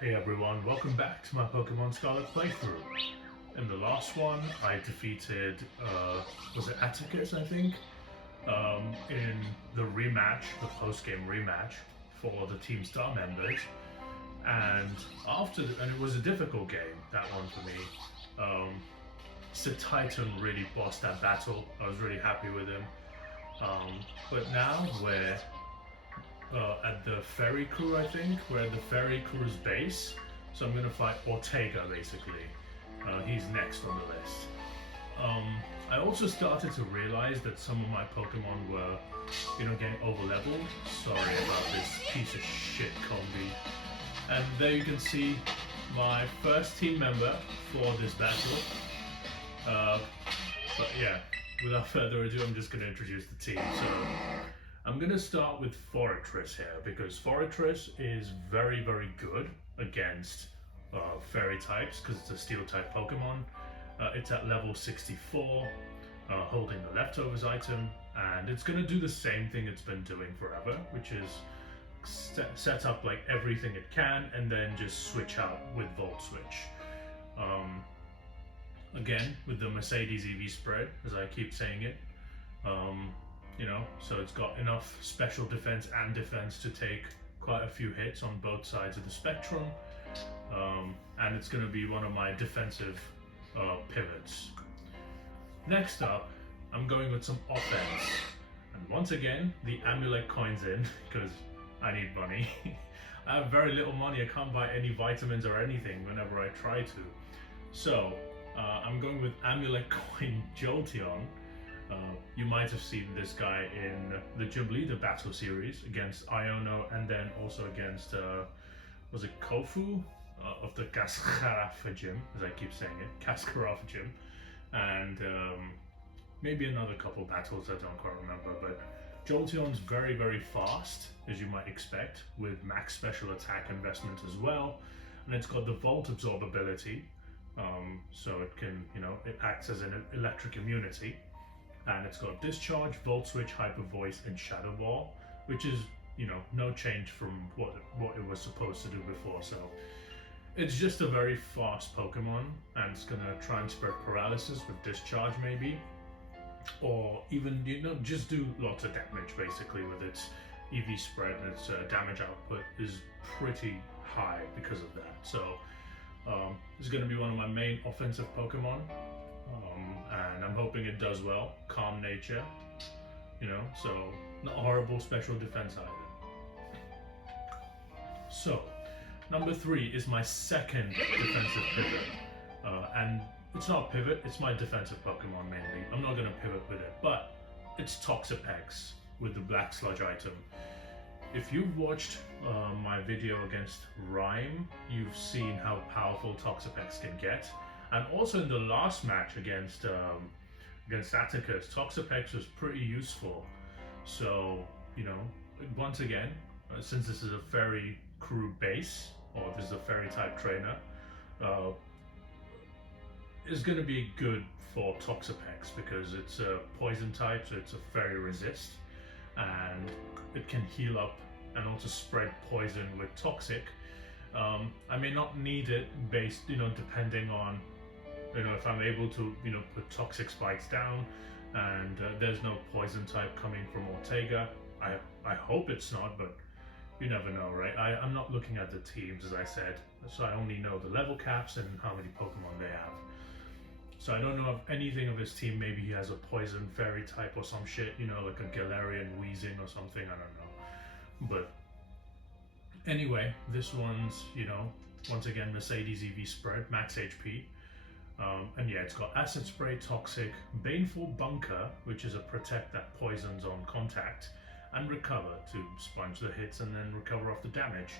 Hey everyone, welcome back to my Pokemon Scarlet playthrough. In the last one, I defeated, was it Atticus, I think? In the rematch, the post-game rematch for the Team Star members. And and it was a difficult game, that one for me. Sid Titan really bossed that battle. I was really happy with him. But now we're at the ferry crew, I think. We're at the ferry crew's base. So I'm gonna fight Ortega, basically. He's next on the list. I also started to realize that some of my Pokemon were, getting overleveled. Sorry about this piece of shit combi. And there you can see my first team member for this battle. But yeah, without further ado, I'm just gonna introduce the team. So I'm going to start with Forretress here, because Forretress is very, very good against fairy types, because it's a steel type Pokemon. It's at level 64, holding the leftovers item, and it's going to do the same thing it's been doing forever, which is set up like everything it can and then just switch out with Volt Switch. Again, with the Mercedes EV spread, as I keep saying it. So it's got enough special defense and defense to take quite a few hits on both sides of the spectrum. And it's going to be one of my defensive pivots. Next up, I'm going with some offense. And once again, the amulet coins in, because I need money. I have very little money, I can't buy any vitamins or anything whenever I try to. So, I'm going with amulet coin Jolteon. You might have seen this guy in the Gym Leader Battle series against Iono, and then also against, was it Kofu of the Cascarafa Gym, as I keep saying it, Cascarafa Gym, and maybe another couple battles I don't quite remember, but Jolteon's very, very fast, as you might expect, with max special attack investment as well, and it's got the Volt Absorb ability, so it can, it acts as an electric immunity. And it's got Discharge, Volt Switch, Hyper Voice, and Shadow Ball, which is, no change from what it was supposed to do before. So it's just a very fast Pokemon, and it's gonna try and spread paralysis with Discharge maybe, or even just do lots of damage basically with its EV spread, and its damage output is pretty high because of that. So it's gonna be one of my main offensive Pokemon. And I'm hoping it does well. Calm nature, so not a horrible special defense either. So, number 3 is my second defensive pivot. And it's not a pivot, it's my defensive Pokemon mainly. I'm not going to pivot with it, but it's Toxapex with the Black Sludge item. If you've watched my video against Rhyme, you've seen how powerful Toxapex can get. And also in the last match against Atticus, Toxapex was pretty useful. So, once again, since this is a fairy crew base, or this is a fairy type trainer, it's going to be good for Toxapex because it's a poison type, so it's a fairy resist, and it can heal up and also spread poison with toxic. I may not need it based, depending on if I'm able to, put toxic spikes down, and there's no poison type coming from Ortega. I hope it's not, but you never know, right? I'm not looking at the teams, as I said, so I only know the level caps and how many Pokemon they have. So I don't know of anything of his team. Maybe he has a poison fairy type or some shit, like a Galarian Weezing or something, I don't know. But anyway, this one's, once again, Mercedes EV spread, max HP. And yeah, it's got Acid Spray, Toxic, Baneful Bunker, which is a protect that poisons on contact, and Recover to sponge the hits and then recover off the damage.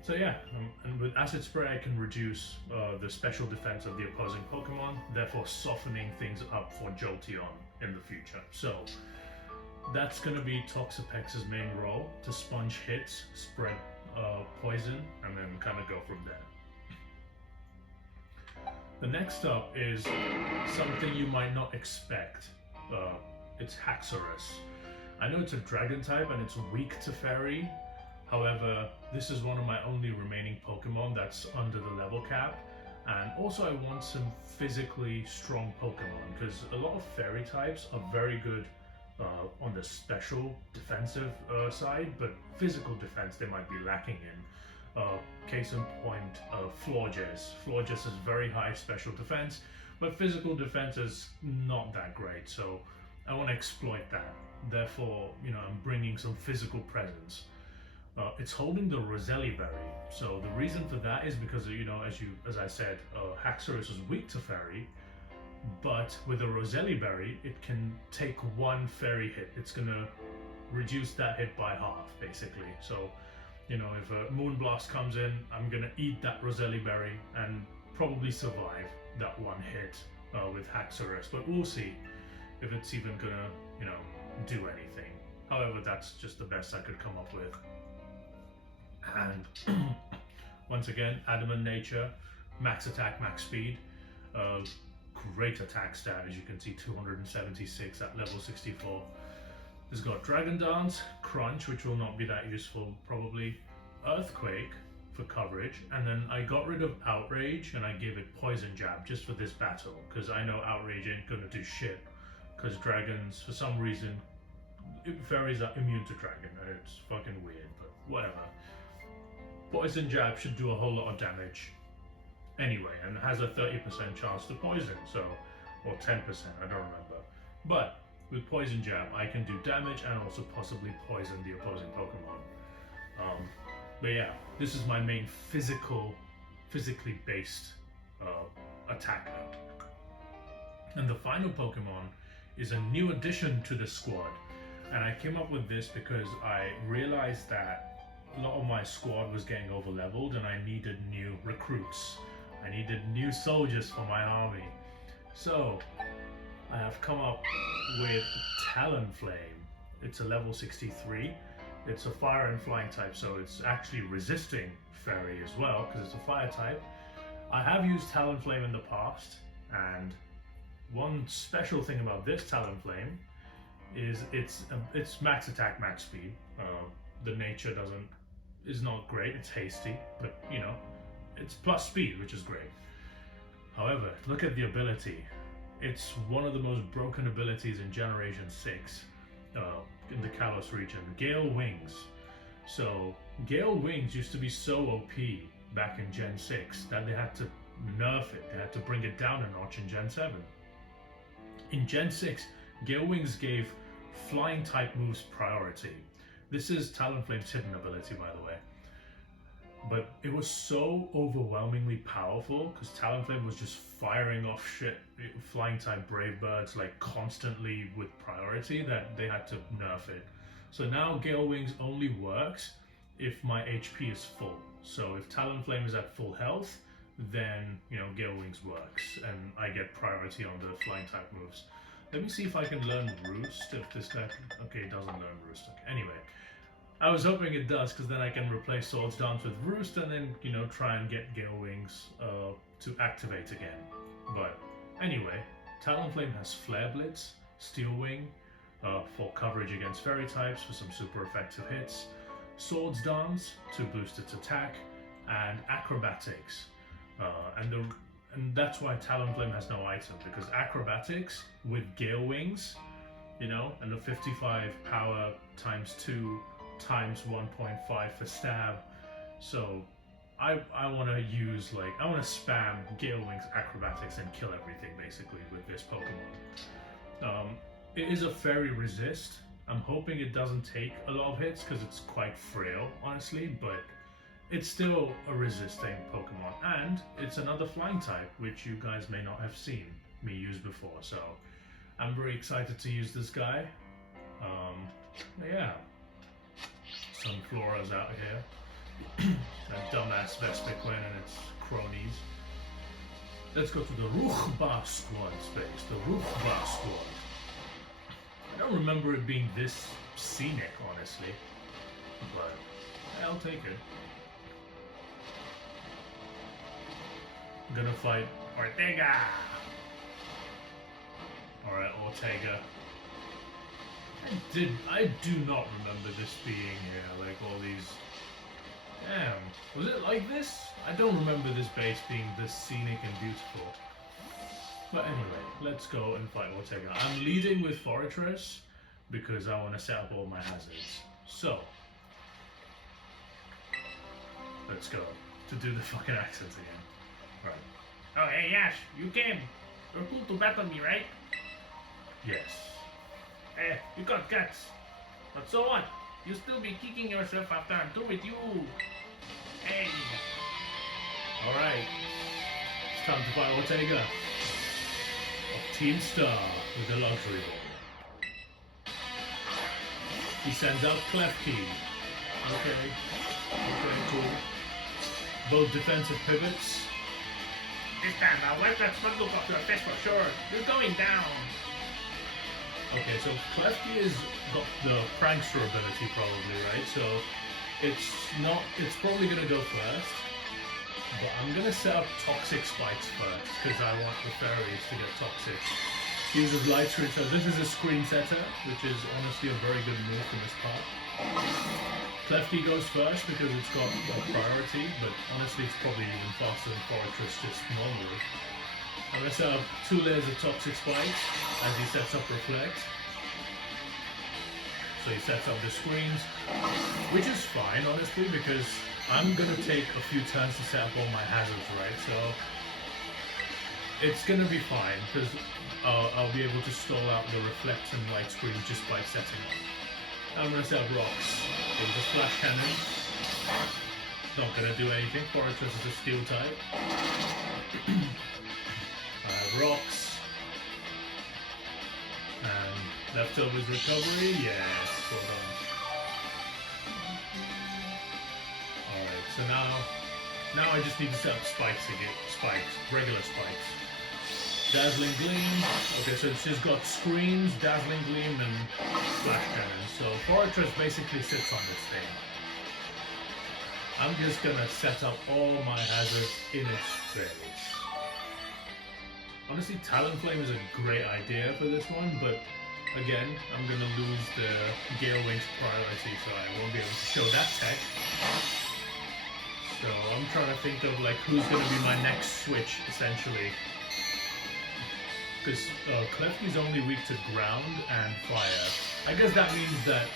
So yeah, and with Acid Spray I can reduce the special defense of the opposing Pokemon, therefore softening things up for Jolteon in the future. So that's going to be Toxapex's main role, to sponge hits, spread poison, and then kind of go from there. The next up is something you might not expect. It's Haxorus. I know it's a dragon type and it's weak to fairy, However, this is one of my only remaining Pokemon that's under the level cap. And also I want some physically strong Pokemon, because a lot of fairy types are very good on the special defensive side, but physical defense they might be lacking in. Case in point, Florges. Florges has very high special defense, but physical defense is not that great, so I want to exploit that. Therefore, I'm bringing some physical presence. It's holding the Roselli berry, so the reason for that is because as I said, Haxorus is weak to fairy, but with a Roselli berry, it can take one fairy hit. It's gonna reduce that hit by half, basically. So, if a Moonblast comes in, I'm gonna eat that Roselli berry and probably survive that one hit with Haxorus. But we'll see if it's even gonna, do anything. However, that's just the best I could come up with. And once again, Adamant Nature, max attack, max speed, great attack stat, as you can see, 276 at level 64. It's got Dragon Dance, Crunch, which will not be that useful probably, Earthquake for coverage, and then I got rid of Outrage and I gave it Poison Jab just for this battle, because I know Outrage ain't gonna do shit, because dragons, for some reason, fairies are immune to dragon. It's fucking weird, but whatever. Poison Jab should do a whole lot of damage anyway, and has a 30% chance to poison, so, or 10%, I don't remember. But with Poison Jab, I can do damage and also possibly poison the opposing Pokemon. But yeah, this is my main physically based attacker. And the final Pokemon is a new addition to the squad, and I came up with this because I realized that a lot of my squad was getting over leveled and I needed new recruits. I needed new soldiers for my army. So I have come up with Talonflame. It's a level 63. It's a fire and flying type, so it's actually resisting fairy as well because it's a fire type. I have used Talonflame in the past, and one special thing about this Talonflame is it's max attack, max speed. The nature is not great, it's hasty, but it's plus speed, which is great. However, look at the ability. It's one of the most broken abilities in Generation 6 in the Kalos region, Gale Wings. So Gale Wings used to be so OP back in Gen 6 that they had to nerf it. They had to bring it down a notch in Gen 7. In Gen 6, Gale Wings gave flying type moves priority. This is Talonflame's hidden ability, by the way. But it was so overwhelmingly powerful because Talonflame was just firing off shit, flying type Brave Birds like constantly with priority, that they had to nerf it. So now Gale Wings only works if my HP is full. So if Talonflame is at full health, then Gale Wings works and I get priority on the flying type moves. Let me see if I can learn Roost, if this guy can. Okay, it doesn't learn Roost. Okay. Anyway, I was hoping it does, because then I can replace Swords Dance with Roost and then, try and get Gale Wings to activate again. But anyway, Talonflame has Flare Blitz, Steel Wing for coverage against fairy types for some super effective hits, Swords Dance to boost its attack, and Acrobatics. And that's why Talonflame has no item, because Acrobatics with Gale Wings, and the 55 power times 2 times 1.5 for stab. So I want to use, I want to spam Gale Wings Acrobatics and kill everything basically with this Pokemon. It is a fairy resist. I'm hoping it doesn't take a lot of hits because it's quite frail, honestly, but it's still a resisting Pokemon, and it's another flying type, which you guys may not have seen me use before, so I'm very excited to use this guy. Yeah. Some Floras out here. That dumbass Vespiquen and its cronies. Let's go to the Ruchba squad space. The Ruchba squad. I don't remember it being this scenic, honestly. But I'll take it. I'm gonna fight Ortega! Alright, Ortega. I do not remember this being here, like all these. Damn, was it like this? I don't remember this base being this scenic and beautiful. But anyway, let's go and fight Ortega. I'm leading with Forretress because I want to set up all my hazards. So, let's go to do the fucking accents again. Right. Oh, hey, Yash, you came. You're cool to battle me, right? Yes. Hey, you got guts. But so what? You still be kicking yourself after I'm through with you. Hey. Alright. It's time to fight Ortega of Team Star with the luxury ball. He sends out Klefki. Okay. Okay, cool. Both defensive pivots. This time I'll wipe that smug look off your face for sure. You're going down. Okay, so Klefki has got the prankster ability probably, right? So it's probably gonna go first. But I'm gonna set up toxic spikes first, because I want the fairies to get toxic. He uses light screen, so this is a screen setter, which is honestly a very good move from his part. Klefki goes first because it's got a priority, but honestly it's probably even faster than Forretress just normally. I'm gonna set up 2 layers of toxic spikes as he sets up reflect. So he sets up the screens, which is fine honestly because I'm gonna take a few turns to set up all my hazards, right? So it's gonna be fine because I'll be able to stall out the reflect and light screen just by setting up. I'm gonna set up rocks. With the flash cannon. Not gonna do anything. Forretress is a steel type. Rocks. And leftovers recovery. Yes, well done. Alright, so now I just need to set up spikes again. Spikes. Regular spikes. Dazzling Gleam. Okay, so she's got screens, Dazzling Gleam, and Flash Cannon. So Forretress basically sits on this thing. I'm just gonna set up all my hazards in its face. Honestly, Talonflame is a great idea for this one, but again, I'm gonna lose the Gale Wings priority, so I won't be able to show that tech. So I'm trying to think of like who's gonna be my next switch, essentially. Because Klefki's only weak to ground and fire. I guess that means that,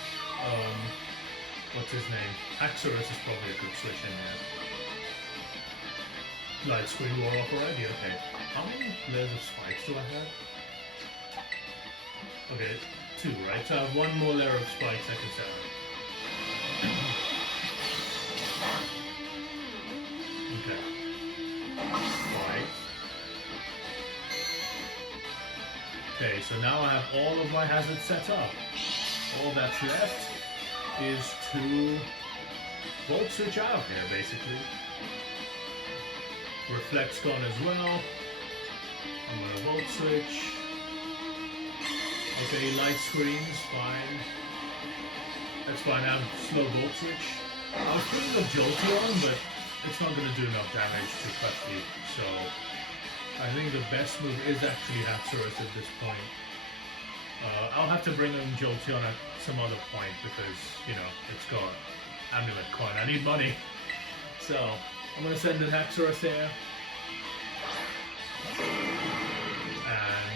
what's his name? Axorus is probably a good switch in here. Light screen wore off already, okay. How many layers of spikes do I have? Okay, 2, right? So I have 1 more layer of spikes I can set up. Okay. Spikes. Okay, so now I have all of my hazards set up. All that's left is to volt switch out here, basically. Reflect's gone as well. I'm gonna volt switch. Okay, light screens, fine. That's fine, I'm slow volt switch. I was putting a Jolteon, but it's not gonna do enough damage to Klefki, so I think the best move is actually Haxorus at this point. I'll have to bring in Jolteon at some other point because, you know, it's got Amulet Coin. I need money. So, I'm going to send in Haxorus here. And,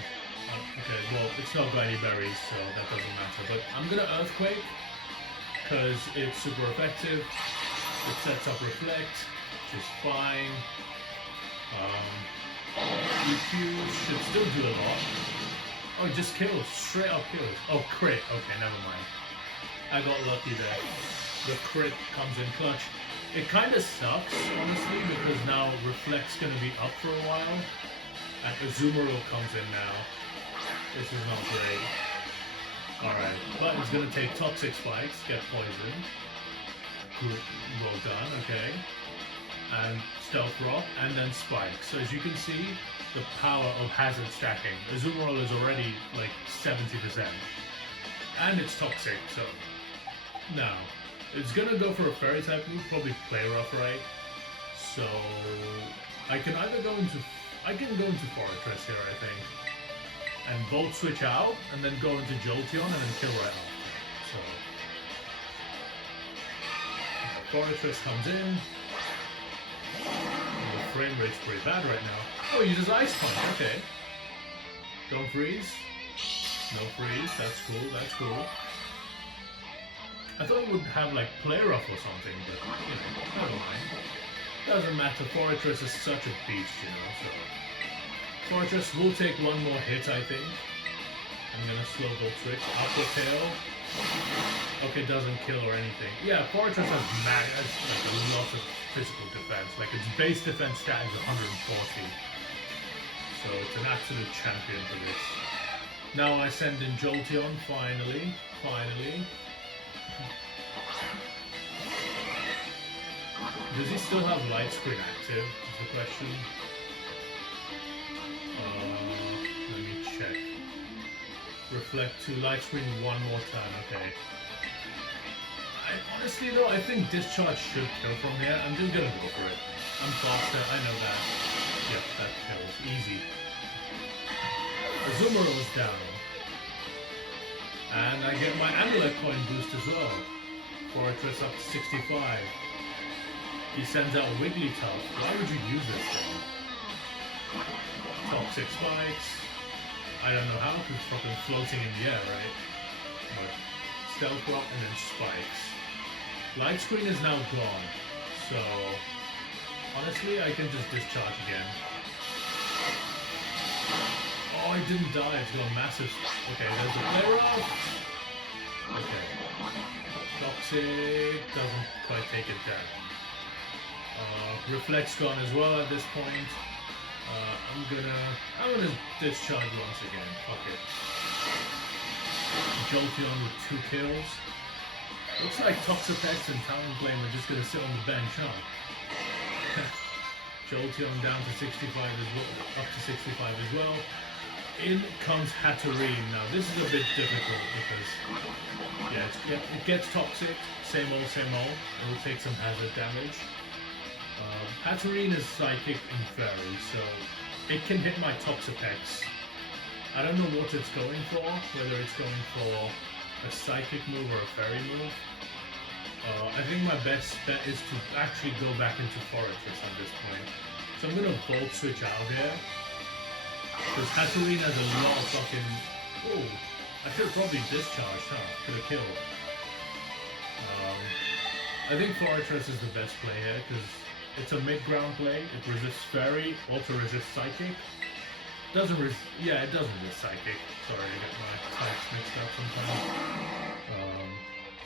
okay, well, it's not got any berries, so that doesn't matter. But I'm going to Earthquake because it's super effective. It sets up Reflect, which is fine. EQ should still do a lot. Oh, it just kills. Straight up kills. Oh, crit. Okay, never mind. I got lucky there. The crit comes in clutch. It kind of sucks, honestly, because now Reflect's going to be up for a while. And Azumarill comes in now. This is not great. Alright, but it's going to take Toxic Spikes, get poisoned. Good. Well done, okay. And Stealth Rock, and then Spike. So as you can see, the power of hazard stacking. Azumarill is already like 70%. And it's toxic, so... Now, it's gonna go for a fairy type move, probably play rough, right? So... I can either go into... I can go into Forretress here, I think. and both switch out, and then go into Jolteon and then kill right after. So Forretress comes in. The frame rate's pretty bad right now. Oh, he uses Ice Punch, okay. Don't freeze. No freeze, that's cool, that's cool. I thought it would have like Play Rough or something, but you know, never mind. Doesn't matter, Forretress is such a beast, you know, so. Forretress will take one more hit, I think. I'm gonna slow Volt Switch. Upper tail. Okay, doesn't kill or anything. Yeah, Forretress has like a lot of physical defense. Like its base defense stat is 140. So it's an absolute champion for this. Now I send in Jolteon, finally. Does he still have light screen active, is the question. Let me check. Reflect to light screen one more time, okay. Honestly though, I think Discharge should kill from here. I'm just gonna go for it. I'm faster, I know that. Yep, that kills. Easy. Azumarill is down. And I get my Amulet Coin boost as well. Forretress up to 65. He sends out Wigglytuff. Why would you use this thing? Toxic Spikes. I don't know how, because it's fucking floating in the air, right? But Stealth Rock and then Spikes. Light Screen is now gone. So, honestly, I can just discharge again. Oh, I didn't die. It's got a massive... Okay, there's a Play Rough. Okay. Toxic doesn't quite take it down. Reflex gone as well at this point. I'm gonna discharge once again. Fuck it. Jolteon with 2 kills. Looks like Toxapex and Talonflame are just gonna sit on the bench, huh? Jolteon down to 65 as well, up to 65 as well. In comes Hatterene. Now this is a bit difficult because it gets toxic. Same old. It will take some hazard damage. Hatterene is Psychic and Fairy, so it can hit my Toxapex. I don't know what it's going for, whether it's going for a Psychic move or a Fairy move. I think my best bet is to actually go back into Forretress at this point. So I'm gonna Volt Switch out here. Because Hatterene has a lot of fucking... Oh, I should have probably discharged, huh? Could have killed. I think Forretress is the best play here, because it's a mid-ground play. It resists Fairy, also resists Psychic. It doesn't resist Psychic. Sorry, I get my types mixed up sometimes.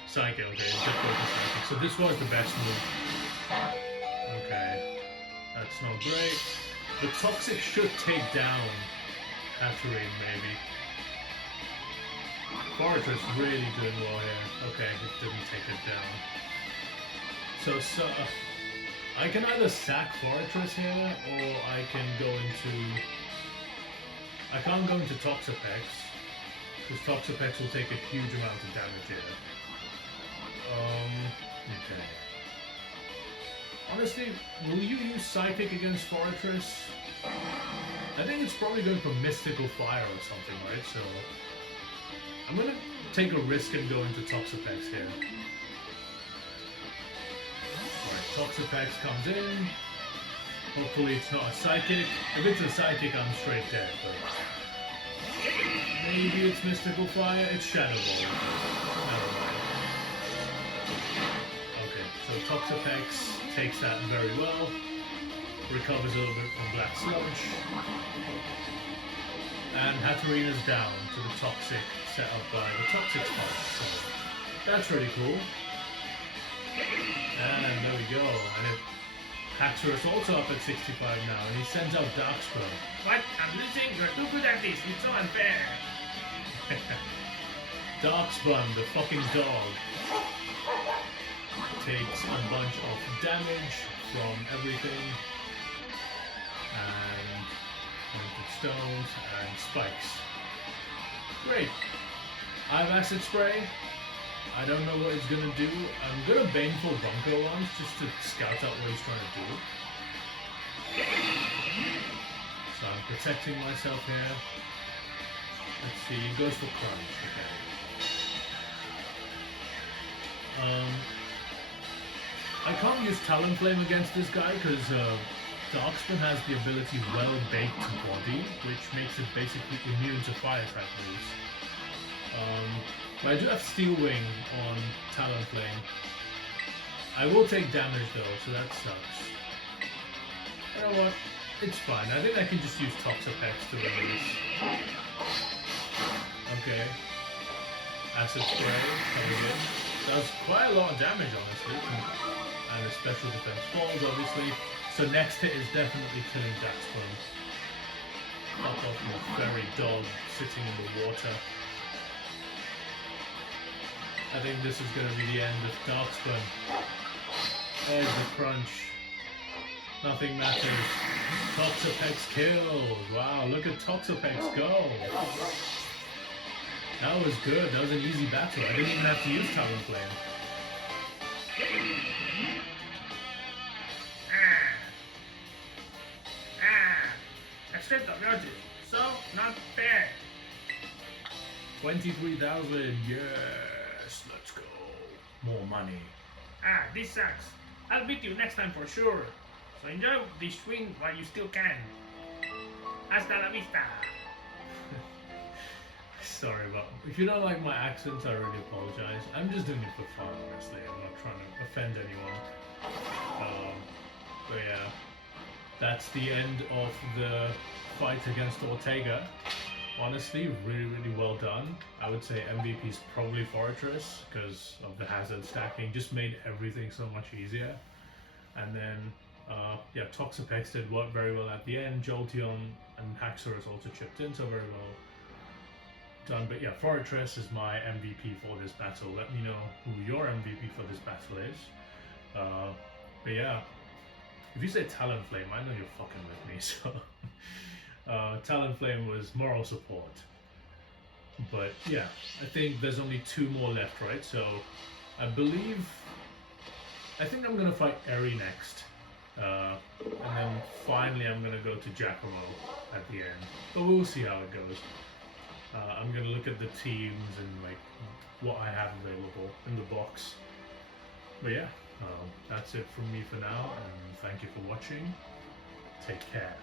Psychic, okay, it's just go for Psychic. So this was the best move. Okay, that's not great. The Toxic should take down Hatterene, maybe. Forretress really doing well here. Okay, it didn't take it down. So I can either sack Forretress here, or I can go into... I can't go into Toxapex, because Toxapex will take a huge amount of damage here. Okay. Honestly, will you use Psychic against Forretress? I think it's probably going for Mystical Fire or something, right? So I'm gonna take a risk and go into Toxapex here. Toxapex comes in. Hopefully it's not a Psychic. If it's a Psychic, I'm straight dead, but maybe it's Mystical Fire. It's Shadow Ball. Never mind. Okay, so Toxapex takes that very well. Recovers a little bit from Black Sludge. And Hatterene is down to the Toxic set up by the Toxic Spike. So that's really cool. And there we go. And Haxor is also up at 65 now, and he sends out Darkspur. What? I'm losing? You're too good at this. It's so unfair. Darkspun, the fucking dog, takes a bunch of damage from everything. And Haunted Stones and Spikes. Great. I have Acid Spray. I don't know what he's gonna do. I'm gonna Baneful Bunker once just to scout out what he's trying to do. So I'm protecting myself here. Let's see, he goes for crunch. Okay. I can't use Talonflame against this guy because Darkspin has the ability Well-Baked Body, which makes it basically immune to fire type moves. But I do have Steel Wing on Talonflame. I will take damage though, so that sucks. You know what? It's fine. I think I can just use Toxapex to release. Okay. Acid Spray coming in. Does quite a lot of damage, honestly. And a special defense falls, obviously. So next hit is definitely killing Darkspin. Fuck off my fairy dog sitting in the water. I think this is going to be the end of Darkspin. There's the crunch. Nothing matters. Toxapex kills. Wow, look at Toxapex go. That was good. That was an easy battle. I didn't even have to use Talonflame. Accept the rematches. So not fair. 23,000. Yes, let's go. More money. This sucks. I'll beat you next time for sure. So enjoy the swing while you still can. Hasta la vista. Sorry about. If you don't like my accents, I really apologize. I'm just doing it for fun, honestly. I'm not trying to offend anyone. But yeah, that's the end of the fight against Ortega. Honestly, really, really well done. I would say MVP is probably Forretress because of the hazard stacking. Just made everything so much easier. And then, yeah, Toxapex did work very well at the end. Jolteon and Haxorus also chipped in, so very well done. But yeah, Forretress is my MVP for this battle. Let me know who your MVP for this battle is. But yeah, if you say Talonflame, I know you're fucking with me, so... Talonflame was moral support. But yeah, I think there's only 2 more left, right? So I think I'm gonna fight Eri next. And then finally I'm gonna go to Giacomo at the end. But we'll see how it goes. I'm gonna look at the teams and like what I have available in the box. But yeah, that's it from me for now, and thank you for watching. Take care.